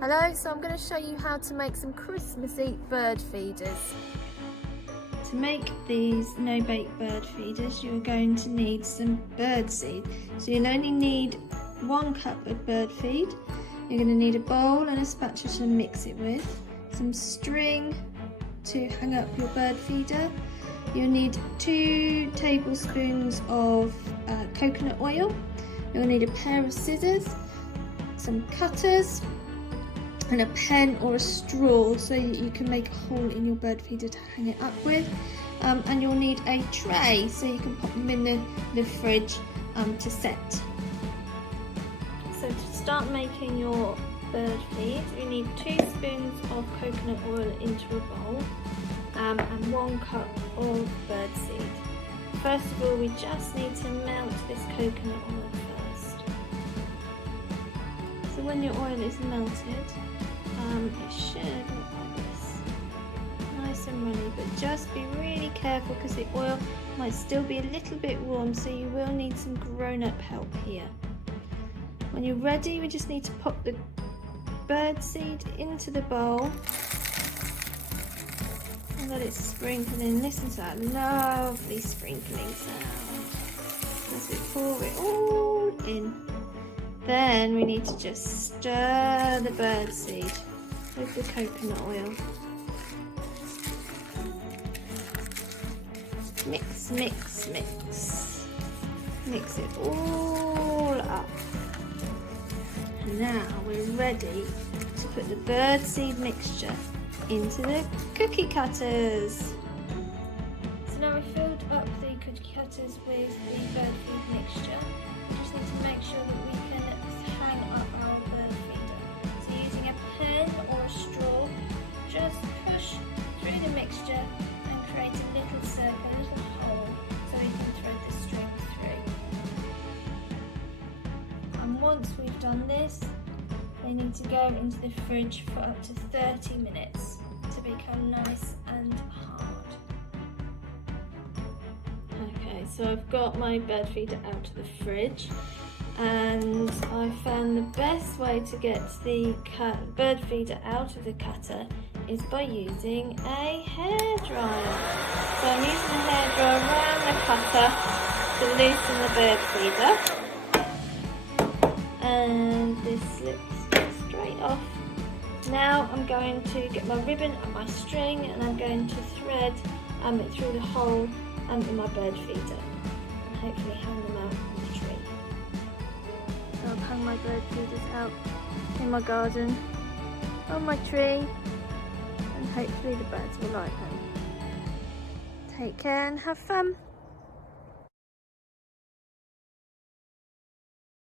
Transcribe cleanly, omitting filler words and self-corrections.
Hello, so I'm going to show you how to make some Christmassy bird feeders. To make these no-bake bird feeders, you're going to need some bird seed. So you'll only need 1 cup of bird feed. You're going to need a bowl and a spatula to mix it with, some string to hang up your bird feeder. You'll need 2 tablespoons of coconut oil. You'll need a pair of scissors, some cutters, and a pen or a straw so you can make a hole in your bird feeder to hang it up with. And you'll need a tray so you can pop them in the fridge to set. So to start making your bird feed, you need 2 spoons of coconut oil into a bowl and 1 cup of bird seed. First of all, we just need to melt this coconut oil first. So when your oil is melted, it should look like this, nice and runny, but just be really careful because the oil might still be a little bit warm, so you will need some grown-up help here. When you're ready, we just need to pop the bird seed into the bowl and let it sprinkle in. Listen to that lovely sprinkling sound as we pour it all in. Then we need to just stir the bird seed with the coconut oil. Mix, mix, mix. Mix it all up. And now we're ready to put the bird seed mixture into the cookie cutters. So now we've filled up the cookie cutters with the bird feed mixture. We just need to make sure that we can hang up our bird feeder. So using a pen or a straw, just push through the mixture and create a little circle, a little hole, so we can thread the string through. And once we've done this, they need to go into the fridge for up to 30 minutes to become nice and hard. Okay, so I've got my bird feeder out of the fridge, and I found the best way to get the bird feeder out of the cutter is by using a hairdryer. So I'm using a hairdryer around the cutter to loosen the bird feeder, and this slips straight off. Now I'm going to get my ribbon and my string, and I'm going to thread it through the hole in my bird feeder and hopefully hang them out on the tree. So I've hung my bird feeders out in my garden on my tree, and hopefully the birds will like them. Take care and have fun.